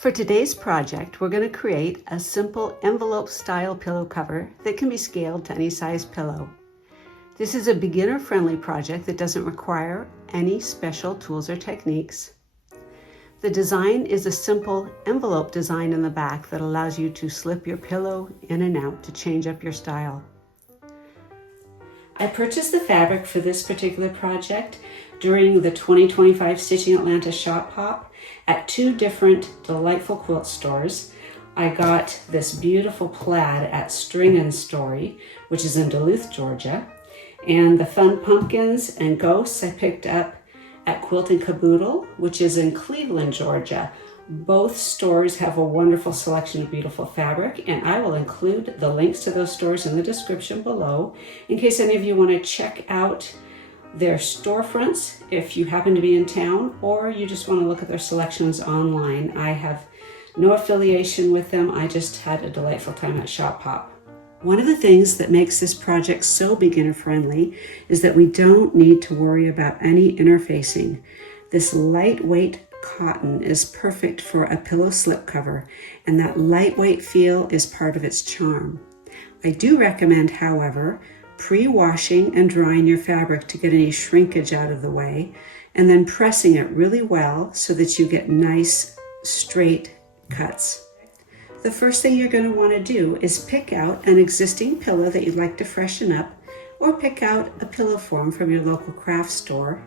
For today's project, we're going to create a simple envelope-style pillow cover that can be scaled to any size pillow. This is a beginner-friendly project that doesn't require any special tools or techniques. The design is a simple envelope design in the back that allows you to slip your pillow in and out to change up your style. I purchased the fabric for this particular project during the 2025 Stitching Atlanta Shop Hop at two different delightful quilt stores. I got this beautiful plaid at String & Story, which is in Duluth, Georgia, and the fun pumpkins and ghosts I picked up at Quilt & Caboodle, which is in Cleveland, Georgia. Both stores have a wonderful selection of beautiful fabric, and I will include the links to those stores in the description below in case any of you want to check out their storefronts if you happen to be in town, or you just want to look at their selections online. I have no affiliation with them. I just had a delightful time at Shop Hop. One of the things that makes this project so beginner friendly is that we don't need to worry about any interfacing. This lightweight cotton is perfect for a pillow slip cover, and that lightweight feel is part of its charm. I do recommend, however, pre-washing and drying your fabric to get any shrinkage out of the way, and then pressing it really well so that you get nice straight cuts. The first thing you're going to want to do is pick out an existing pillow that you'd like to freshen up, or pick out a pillow form from your local craft store.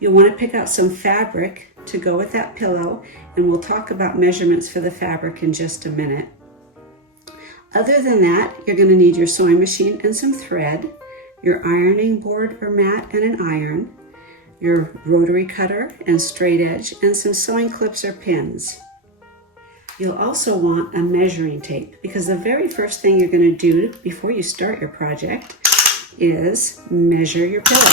You'll want to pick out some fabric to go with that pillow, and we'll talk about measurements for the fabric in just a minute. Other than that, you're going to need your sewing machine and some thread, your ironing board or mat and an iron, your rotary cutter and straight edge, and some sewing clips or pins. You'll also want a measuring tape, because the very first thing you're going to do before you start your project is measure your pillow.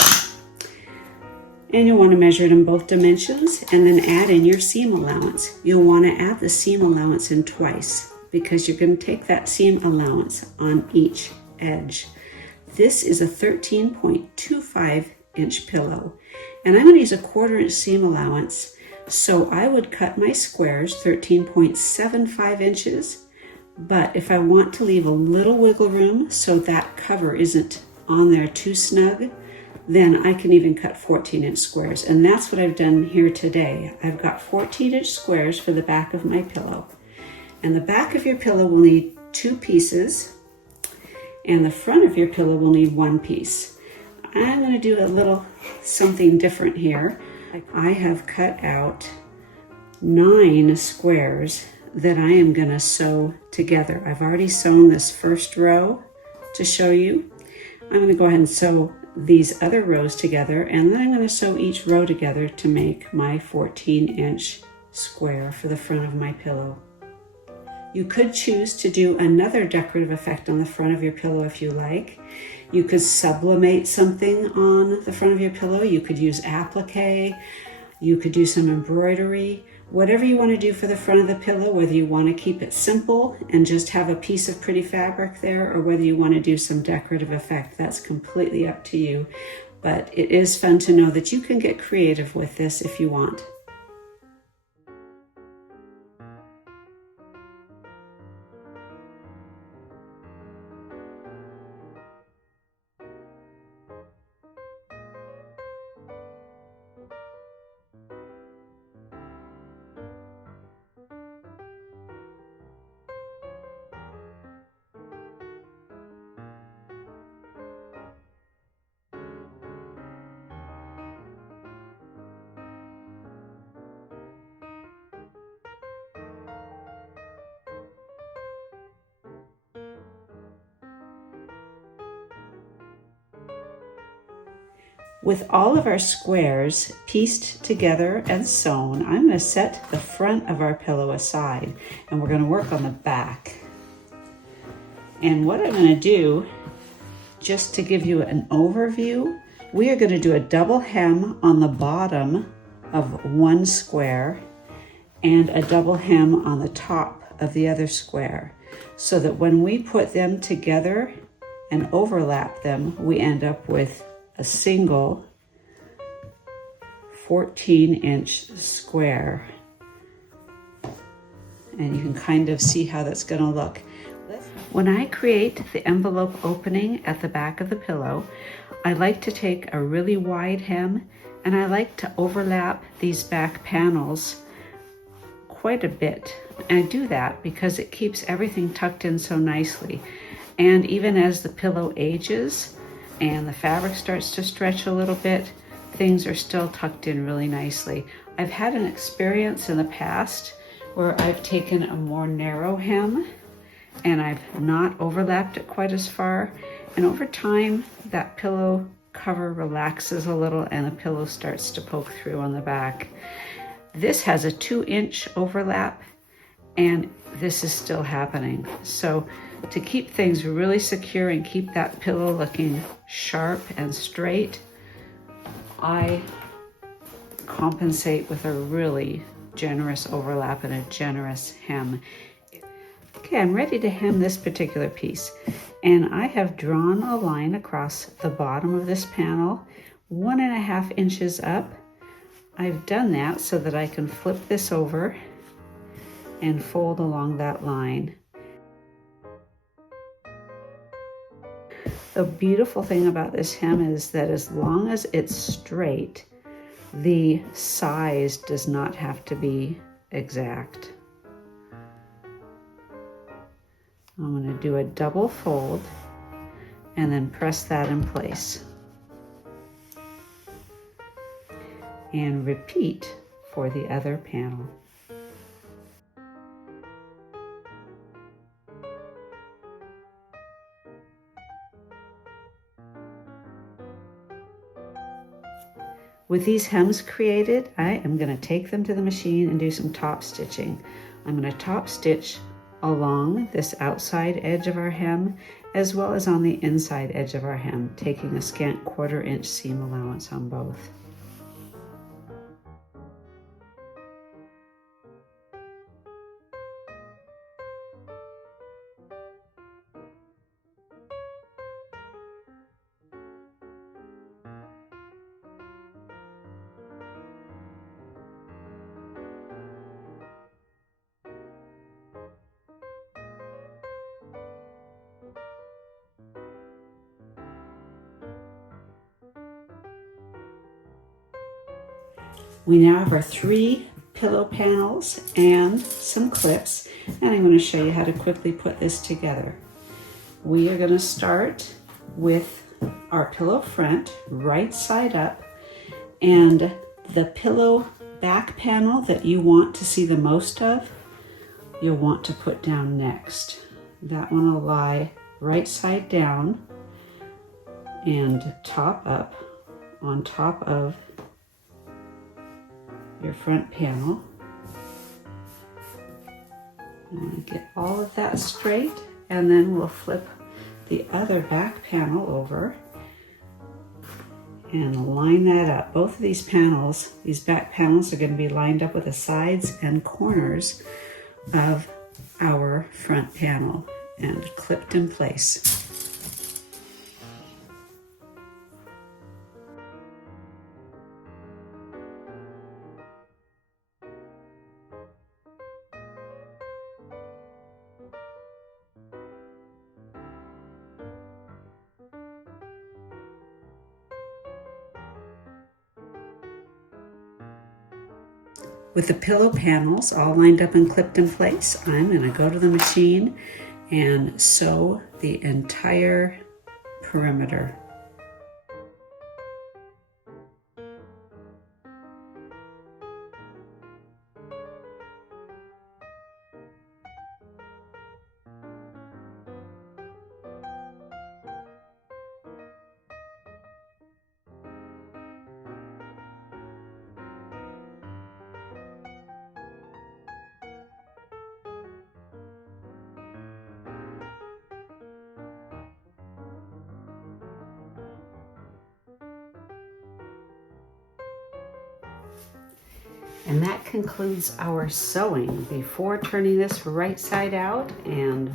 And you'll want to measure it in both dimensions and then add in your seam allowance. You'll want to add the seam allowance in twice, because you're going to take that seam allowance on each edge. This is a 13.25 inch pillow, and I'm going to use a 1/4 inch seam allowance, so I would cut my squares 13.75 inches, but if I want to leave a little wiggle room so that cover isn't on there too snug, then I can even cut 14 inch squares, and that's what I've done here today. I've got 14 inch squares for the back of my pillow. And the back of your pillow will need 2 pieces, and the front of your pillow will need 1 piece. I'm going to do a little something different here. I have cut out 9 squares that I am going to sew together. I've already sewn this first row to show you. I'm going to go ahead and sew these other rows together, and then I'm going to sew each row together to make my 14 inch square for the front of my pillow. You could choose to do another decorative effect on the front of your pillow if you like. You could sublimate something on the front of your pillow. You could use applique. You could do some embroidery. Whatever you want to do for the front of the pillow, whether you want to keep it simple and just have a piece of pretty fabric there, or whether you want to do some decorative effect, that's completely up to you. But it is fun to know that you can get creative with this if you want. With all of our squares pieced together and sewn, I'm going to set the front of our pillow aside, and we're going to work on the back. And what I'm going to do, just to give you an overview, we are going to do a double hem on the bottom of one square and a double hem on the top of the other square, so that when we put them together and overlap them, we end up with a single 14-inch square. and you can kind of see how that's going to look. When I create the envelope opening at the back of the pillow, I like to take a really wide hem and I like to overlap these back panels quite a bit. And I do that because it keeps everything tucked in so nicely. And even as the pillow ages and the fabric starts to stretch a little bit, things are still tucked in really nicely. I've had an experience in the past where I've taken a more narrow hem and I've not overlapped it quite as far. And over time, that pillow cover relaxes a little and the pillow starts to poke through on the back. This has a 2-inch overlap and this is still happening. So to keep things really secure and keep that pillow looking sharp and straight, I compensate with a really generous overlap and a generous hem. Okay, I'm ready to hem this particular piece, and I have drawn a line across the bottom of this panel, 1.5 inches up. I've done that so that I can flip this over and fold along that line. The beautiful thing about this hem is that as long as it's straight, the size does not have to be exact. I'm going to do a double fold and then press that in place. And repeat for the other panel. With these hems created, I am going to take them to the machine and do some top stitching. I'm going to top stitch along this outside edge of our hem as well as on the inside edge of our hem, taking a scant 1/4 inch seam allowance on both. We now have our 3 pillow panels and some clips, and I'm going to show you how to quickly put this together. We are going to start with our pillow front, right side up, and the pillow back panel that you want to see the most of, you'll want to put down next. That one will lie right side down and top up on top of your front panel. I'm going to get all of that straight, and then we'll flip the other back panel over and line that up. Both of these panels, these back panels, are going to be lined up with the sides and corners of our front panel and clipped in place. With the pillow panels all lined up and clipped in place, I'm going to go to the machine and sew the entire perimeter. And that concludes our sewing. Before turning this right side out and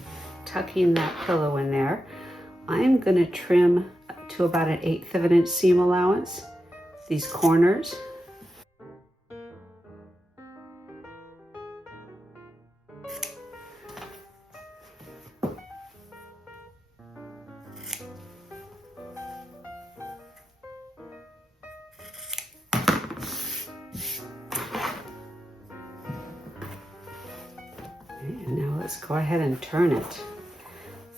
tucking that pillow in there, I'm going to trim to about 1/8 of an inch seam allowance these corners. let's go ahead and turn it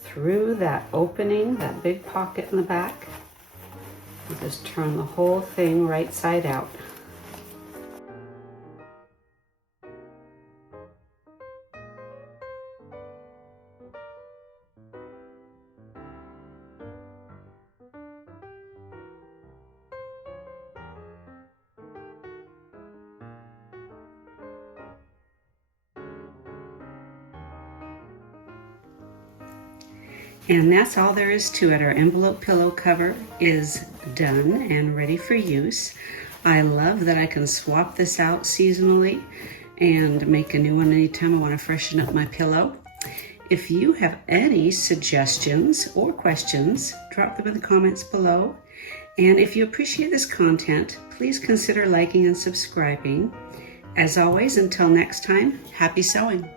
through that opening, that big pocket in the back. And just turn the whole thing right side out. And that's all there is to it. Our envelope pillow cover is done and ready for use. I love that I can swap this out seasonally and make a new one anytime I want to freshen up my pillow. If you have any suggestions or questions, drop them in the comments below. And if you appreciate this content, please consider liking and subscribing. As always, until next time, happy sewing.